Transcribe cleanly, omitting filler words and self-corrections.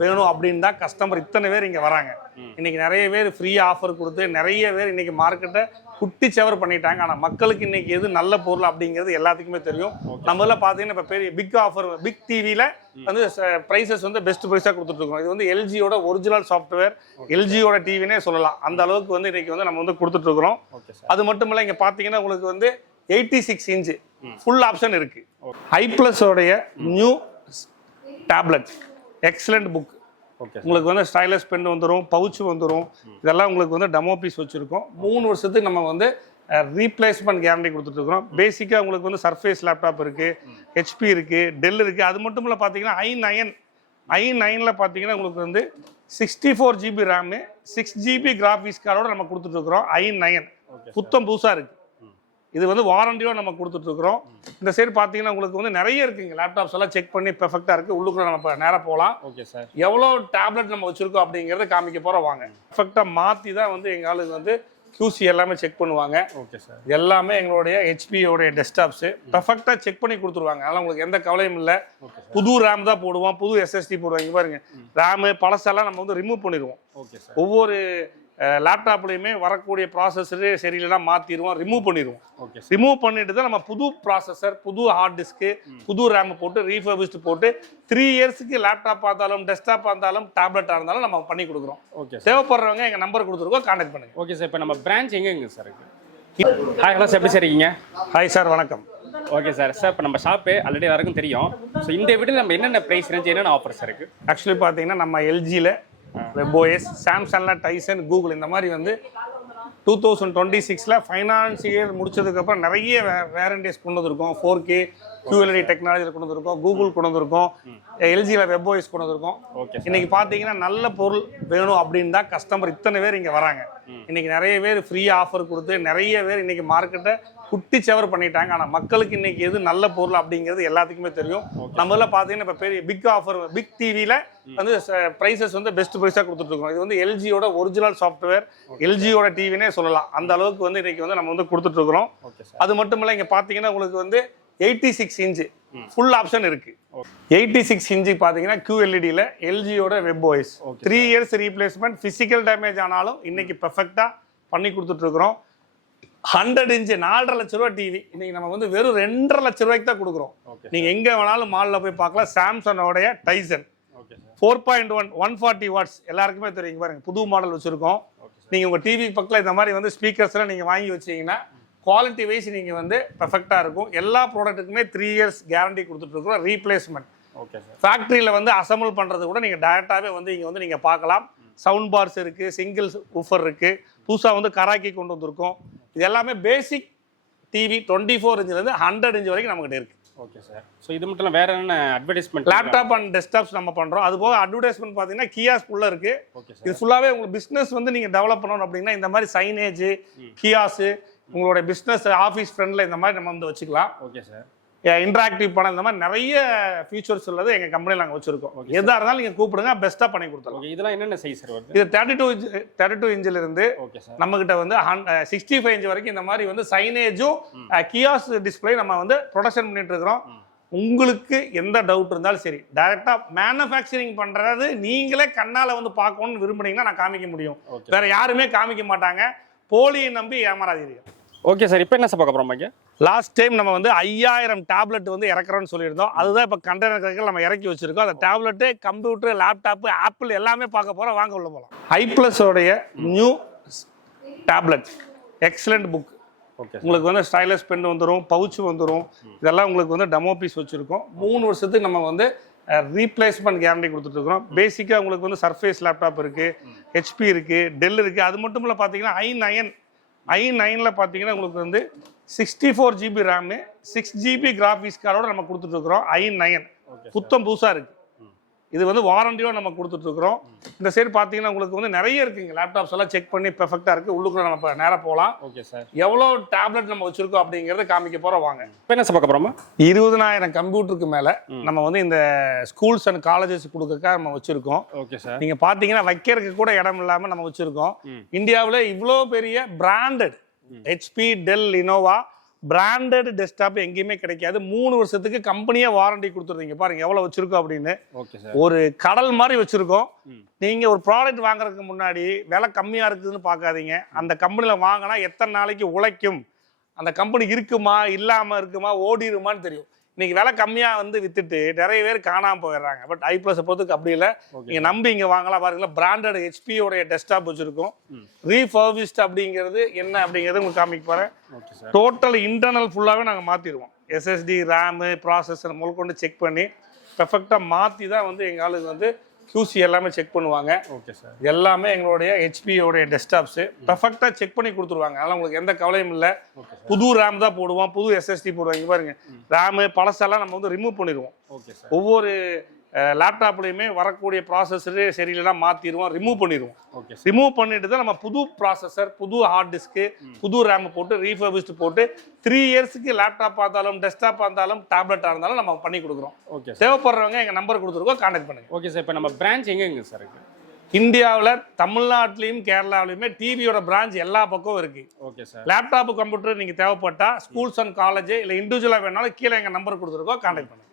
வேணும் அப்படின்னு தான் கஸ்டமர் இத்தனை பேர் இங்கே வராங்க. இன்னைக்கு நிறைய பேர் ஃப்ரீ ஆஃபர் கொடுத்து நிறைய பேர் இன்னைக்கு மார்க்கெட்டை குட்டி செவர் பண்ணிட்டாங்க. ஆனால் மக்களுக்கு இன்னைக்கு எது நல்ல பொருள் அப்படிங்கிறது எல்லாத்துக்குமே தெரியும். நம்மள பார்த்தீங்கன்னா இப்போ பெரிய பிக் ஆஃபர் பிக் டிவியில் வந்து ப்ரைஸஸ் வந்து பெஸ்ட் ப்ரைஸாக கொடுத்துட்ருக்கோம். இது வந்து எல்ஜியோட ஒரிஜினல் சாஃப்ட்வேர், எல்ஜியோட டிவினே சொல்லலாம். அந்த அளவுக்கு வந்து இன்னைக்கு வந்து நம்ம வந்து கொடுத்துட்ருக்குறோம். அது மட்டும் இல்லை, இங்கே பார்த்தீங்கன்னா உங்களுக்கு வந்து 86 இன்ச்சு ஃபுல் ஆப்ஷன் இருக்கு. ஐப்ளஸ் உடைய நியூ டேப்லெட் எக்ஸலண்ட் புக். உங்களுக்கு வந்து ஸ்டைலஸ் பென் வந்துடும், பவுச் வந்துடும். இதெல்லாம் உங்களுக்கு வந்து டெமோ பீஸ் வச்சுருக்கோம். 3 வருஷத்துக்கு நம்ம வந்து ரீப்ளேஸ்மெண்ட் கேரண்டி கொடுத்துட்ருக்குறோம். பேசிக்காக உங்களுக்கு வந்து சர்ஃபேஸ் லேப்டாப் இருக்குது, ஹெச்பி இருக்குது, டெல் இருக்குது. அது மட்டும் இல்லை பார்த்தீங்கன்னா i9 பார்த்தீங்கன்னா உங்களுக்கு வந்து 64 GB ரேமு, 6 GB கிராஃபிக்ஸ் கார்டோட நம்ம கொடுத்துட்ருக்குறோம். i9 புத்தம் புதுசாக இருக்குது. இது வந்து வாரண்டியோட நம்ம கொடுத்துட்ருக்குறோம். இந்த சைடு பார்த்தீங்கன்னா உங்களுக்கு வந்து நிறைய இருக்குங்க. லேப்டாப்ஸ் எல்லாம் செக் பண்ணி பெர்ஃபெக்டாக இருக்குது. உள்ளுக்குள்ள நம்ம நேராக போகலாம். ஓகே சார், எவ்வளோ டேப்லெட் நம்ம வச்சுருக்கோம் அப்படிங்கிறத காமிக்க போகிறோம். வாங்க. பெர்ஃபெக்டாக மாற்றி தான் வந்து எங்கள் ஆளுக்கு வந்து QC எல்லாமே செக் பண்ணுவாங்க. ஓகே சார், எல்லாமே எங்களுடைய ஹெச்பியோடைய டெஸ்க்டாப்ஸு பெர்ஃபெக்டாக செக் பண்ணி கொடுத்துருவாங்க. அதனால் உங்களுக்கு எந்த கவலையும் இல்லை. புது ரேம் தான் போடுவோம், புது SSD போடுவோம். இங்கே பாருங்க, ரேமு பழசெல்லாம் நம்ம வந்து ரிமூவ் பண்ணிடுவோம். ஓகே சார், ஒவ்வொரு லேப்டாப்லையுமே வரக்கூடிய ப்ராசஸரு சரியில்லைனா மாற்றிடுவோம், ரிமூவ் பண்ணிடுவோம். ஓகே, ரிமூவ் பண்ணிட்டு தான் நம்ம புது ப்ராசஸர், புது ஹார்ட் டிஸ்க்கு, புது ரேம் போட்டு ரீஃபர்பிஷ்டு போட்டு 3 இயர்ஸுக்கு லேப்டாப் இருந்தாலும் டெஸ்க்டாப் இருந்தாலும் டேப்லெட்டாக இருந்தாலும் நம்ம பண்ணி கொடுக்குறோம். ஓகே, தேவைப்படுறவங்க எங்கள் நம்பர் கொடுத்துருக்கோம், கான்டாக்ட் பண்ணுங்க. ஓகே சார், இப்போ நம்ம பிரான்ச் எங்கேங்க சார் இருக்குது? ஹாய், ஹலோ சார், எப்படி சார் இருக்கீங்க? ஹாய் சார், வணக்கம். ஓகே சார், இப்போ நம்ம ஷாப்பு ஆல்ரெடி எல்லாருக்கும் தெரியும். ஸோ இந்த வீட்டில் நம்ம என்னென்ன ப்ரைஸ் ரேஞ்ச், என்னென்ன ஆஃபர்ஸ் இருக்குது? ஆக்சுவலி பார்த்தீங்கன்னா நம்ம எல்ஜியில் WebOS, சாம்சங்ல டைசன், கூகுள் இந்த மாதிரி வந்து 2026 ஃபைனான்ஸ் இயர் முடிச்சதுக்கப்புறம் நிறைய வேரண்டிஸ் கொண்டு வந்திருக்கோம். 4K QLED டெக்னாலஜியில் கொண்டு வந்திருக்கோம், கூகுள் கொண்டு வந்திருக்கோம், எல்ஜியில் WebOS கொண்டு வந்திருக்கோம். இன்னைக்கு பார்த்தீங்கன்னா நல்ல பொருள் வேணும் அப்படின்னு தான் கஸ்டமர் இத்தனை பேர் இங்கே வராங்க. இன்னைக்கு நிறைய பேர் ஃப்ரீ ஆஃபர் கொடுத்து நிறைய பேர் இன்னைக்கு மார்க்கெட்டை குட்டி செவர் பண்ணிட்டாங்க. ஆனால் மக்களுக்கு இன்னைக்கு எது நல்ல பொருள் அப்படிங்கிறது எல்லாத்துக்குமே தெரியும். நம்மள பார்த்தீங்கன்னா இப்போ பெரிய பிக் ஆஃபர் பிக் டிவியில் வந்து ப்ரைஸஸ் வந்து பெஸ்ட் ப்ரைஸாக கொடுத்துட்ருக்கோம். இது வந்து எல்ஜியோட ஒரிஜினல் சாஃப்ட்வேர், எல்ஜியோட டிவினே சொல்லலாம். அந்த அளவுக்கு வந்து இன்னைக்கு வந்து நம்ம வந்து கொடுத்துட்ருக்குறோம். அது மட்டும் இல்லை, இங்கே பார்த்தீங்கன்னா உங்களுக்கு வந்து 86 இன்ச்சு ஃபுல் ஆப்ஷன் இருக்கு. 86 இன்ச்சு பார்த்தீங்கன்னா QLEDல எல்ஜியோட WebOS 3 years replacement. Physical damage ஆனாலும் இன்னைக்கு பெர்ஃபெக்டாக பண்ணி கொடுத்துட்ருக்குறோம். 100 இன்ச்சு 4.5 லட்ச ரூபா டிவி இன்னைக்கு நம்ம வந்து வெறும் 2.5 லட்ச ரூபாய்க்கு தான் கொடுக்குறோம். நீங்க எங்க வேணாலும் மாலில் போய் பார்க்கலாம். சாம்சங்கோடைய டைசன் 4.1 140 வாட்ஸ் எல்லாருக்குமே தெரியும். பாருங்க, புது மாடல் வச்சிருக்கோம். நீங்க உங்க டிவி பக்கத்தில் இந்த மாதிரி வந்து ஸ்பீக்கர்ஸ்லாம் நீங்க வாங்கி வச்சீங்கன்னா குவாலிட்டி வைஸ் நீங்கள் வந்து பெர்ஃபெக்டாக இருக்கும். எல்லா ப்ராடக்ட்டுக்குமே 3 இயர்ஸ் கேரண்டி கொடுத்துட்ருக்கோம். ரீப்ளேஸ்மெண்ட். ஓகே சார், ஃபேக்ட்ரியில் வந்து அசம்பிள் பண்ணுறது கூட நீங்கள் டேரெக்டாகவே வந்து இங்கே வந்து நீங்கள் பார்க்கலாம். சவுண்ட் பார்ஸ் இருக்குது, சிங்கிள் ஊஃபர் இருக்குது, புதுசாக வந்து கராக்கி கொண்டு வந்திருக்கோம். இது எல்லாமே பேசிக் டிவி 24 இன்ச்லேருந்து 100 இன்ச் வரைக்கும் நம்மகிட்ட இருக்குது. ஓகே சார், ஸோ இது மட்டும் இல்லை, வேறு என்ன அட்வர்டைஸ்மெண்ட்? லேப்டாப் அண்ட் டெஸ்க்டாப்ஸ் நம்ம பண்ணுறோம். அது போக அட்வர்டைஸ்மெண்ட் பார்த்தீங்கன்னா கியாஸ் ஃபுல்லாக இருக்குது. இது ஃபுல்லாகவே உங்களுக்கு பிஸ்னஸ் வந்து நீங்கள் டெவலப் பண்ணணும் அப்படின்னா இந்த மாதிரி சைனேஜ், கியாஸு, உங்களுடைய பிஸ்னஸ் ஆஃபீஸ் ஃப்ரெண்டில் இந்த மாதிரி நம்ம வந்து வச்சுக்கலாம். ஓகே சார், இன்ட்ராக்டிவ் பணம் இந்த மாதிரி நிறைய ஃபீச்சர்ஸ் உள்ளது எங்கள் கம்பெனியில் நாங்கள் வச்சுருக்கோம். எதாக இருந்தாலும் நீங்கள் கூப்பிடுங்க, பெஸ்ட்டாக பண்ணி கொடுத்துருவோம். இதெல்லாம் என்னென்ன சைஸ் சார் வருது? இது 32 இன்ச்சிலிருந்து நம்மகிட்ட வந்து 65 இன்ச் வரைக்கும் இந்த மாதிரி வந்து சைனேஜும் கியாஸ் டிஸ்பிளே நம்ம வந்து ப்ரொடக்ஷன் பண்ணிட்டு இருக்கிறோம். உங்களுக்கு எந்த டவுட் இருந்தாலும் சரி, டைரெக்டாக மேனுஃபேக்சரிங் பண்ணுறது நீங்களே கண்ணால் வந்து பார்க்கணும்னு விரும்புனீங்கன்னா நான் காமிக்க முடியும். வேற யாருமே காமிக்க மாட்டாங்க. போலியை நம்பி ஏமாறாதீங்க. ஓகே சார், இப்போ என்ன சார் பார்க்க போகிறோம்? லாஸ்ட் டைம் நம்ம வந்து 5000 டேப்லெட் வந்து இறக்குறோன்னு சொல்லியிருந்தோம். அதுதான் இப்போ கண்டெய்னர் நம்ம இறக்கி வச்சிருக்கோம். அந்த டேப்லெட்டு, கம்ப்யூட்டர், லேப்டாப்பு, ஆப்பிள் எல்லாமே பார்க்க போகிறோம். வாங்க உள்ள போகலாம். ஐப்ளஸோடைய new tablet excellent book. Okay, உங்களுக்கு வந்து ஸ்டைலஸ் பென் வந்துடும், பவுச் வந்துடும். இதெல்லாம் உங்களுக்கு வந்து டெமோ பீஸ் வச்சுருக்கோம். 3 வருஷத்துக்கு நம்ம வந்து ரீப்ளேஸ்மெண்ட் கேரண்டி கொடுத்துட்ருக்குறோம். பேசிக்காக உங்களுக்கு வந்து சர்ஃபேஸ் லேப்டாப் இருக்குது, ஹெச்பி இருக்குது, டெல் இருக்குது. அது மட்டும் இல்லை பார்த்தீங்கன்னா i9 பார்த்தீங்கன்னா உங்களுக்கு வந்து 64 GB ரேமு, 6 GB கிராஃபிக்ஸ் கார்டோட நம்ம கொடுத்துட்ருக்குறோம். i9 புத்தம் புதுசாக இருக்குது. இது வந்து வாரண்டியோட நம்ம கொடுத்துட்ருக்குறோம். இந்த சைடு பார்த்தீங்கன்னா உங்களுக்கு வந்து நிறைய இருக்குங்க. லேப்டாப்ஸ் எல்லாம் செக் பண்ணி பெர்ஃபெக்டாக இருக்குது. உள்ளுக்குள்ள நம்ம நேராக போகலாம். ஓகே சார், எவ்வளோ டேப்லெட் நம்ம வச்சுருக்கோம் அப்படிங்கிறத காமிக்க போகிறோம். வாங்க. இப்போ என்ன சார் பார்க்க போகிறோமா? 20,000 கம்ப்யூட்டருக்கு மேலே நம்ம வந்து இந்த ஸ்கூல்ஸ் அண்ட் காலேஜஸ் கொடுக்கறதுக்காக நம்ம வச்சுருக்கோம். ஓகே சார், நீங்கள் பார்த்தீங்கன்னா வைக்கிறதுக்கு கூட இடம் இல்லாமல் நம்ம வச்சுருக்கோம். இந்தியாவில் இவ்வளோ பெரிய branded HP, Dell, Lenovo branded desktop எங்கேயுமே கிடைக்காது. 3 வருஷத்துக்கு கம்பெனியே வாரண்டி கொடுத்துருந்தீங்க. பாருங்க எவ்வளவு வச்சிருக்கோம் அப்படின்னு. Okay sir. ஒரு கடல் மாதிரி வச்சிருக்கோம். நீங்க ஒரு ப்ராடக்ட் வாங்குறதுக்கு முன்னாடி விலை கம்மியா இருக்குதுன்னு பார்க்காதீங்க. அந்த கம்பெனில வாங்கினா எத்தனை நாளைக்கு உழைக்கும், அந்த கம்பெனி இருக்குமா இல்லாம இருக்குமா ஓடிடுமான்னு தெரியும். இன்னைக்கு விலை கம்மியா வந்து வித்துட்டு நிறைய பேர் காணாம போயிடுறாங்க. பட் ஐ பிளஸ் பொறுத்துக்கு அப்படி இல்லை. நீங்க நம்பி இங்க வாங்கலாம். பாருங்களா, பிராண்டட் ஹெச்பியோடைய டெஸ்க்டாப் வச்சிருக்கோம். ரீஃபர்பிஷ்ட் அப்படிங்கிறது என்ன அப்படிங்கிறது உங்களுக்கு காமிக்க போறேன். டோட்டல் இன்டர்னல் ஃபுல்லாவே நாங்க மாத்திடுவோம். எஸ்எஸ்டி, ரேமு, ப்ராசஸர் முதற்கொண்டு செக் பண்ணி பெர்ஃபெக்டா மாத்தி தான் வந்து எங்க ஆளுங்க வந்து QC எல்லாமே செக் பண்ணுவாங்க. Okay sir. எல்லாமே எங்களுடைய ஹெச்பியோடைய டெஸ்க்டாப்ஸ் பெர்ஃபெக்டா செக் பண்ணி கொடுத்துருவாங்க. அதனால உங்களுக்கு எந்த கவலையும் இல்லை. புது ரேம் தான் போடுவோம், புது எஸ்எஸ்டி போடுவாங்க. பாருங்க, ரேமு பழசெல்லாம் நம்ம வந்து ரிமூவ் பண்ணிடுவோம். Okay sir. ஒவ்வொரு லேப்டாப்லையுமே வரக்கூடிய ப்ராசஸரு சரியில்லைனா மாற்றிடுவோம், ரிமூவ் பண்ணிடுவோம். ஓகே. ரிமூவ் பண்ணிட்டு தான் நம்ம புது ப்ராசஸர், புது ஹார்ட் டிஸ்க்கு, புது ரேம் போட்டு ரீஃபர்பிஷ்ட் போட்டு 3 இயர்ஸ்க்கு லேப்டாப் பார்த்தாலும் டெஸ்க்டாப் பார்த்தாலும் டேப்லெட்டாக இருந்தாலும் நம்ம பண்ணி கொடுக்குறோம். ஓகே. தேவைப்படுறவங்க எங்கள் நம்பர் கொடுத்துருக்கோம், கான்டாக்ட் பண்ணுங்க. Okay sir. இப்போ நம்ம பிரான்ச் எங்கெங்க சார் இருக்கு? இந்தியாவில் தமிழ்நாட்டிலையும் கேரளாவிலையுமே டிவியோட பிரான்ச் எல்லா பக்கம் இருக்கு. Okay sir. லேப்டாப் கம்ப்யூட்டர் நீங்கள் தேவைப்பட்டா ஸ்கூல்ஸ் அண்ட் காலேஜ் இல்லை இண்டிவிஜுவலாக வேணாலும் கீழே எங்கள் நம்பர் கொடுத்துருக்கோம், கான்டாக்ட் பண்ணுங்க.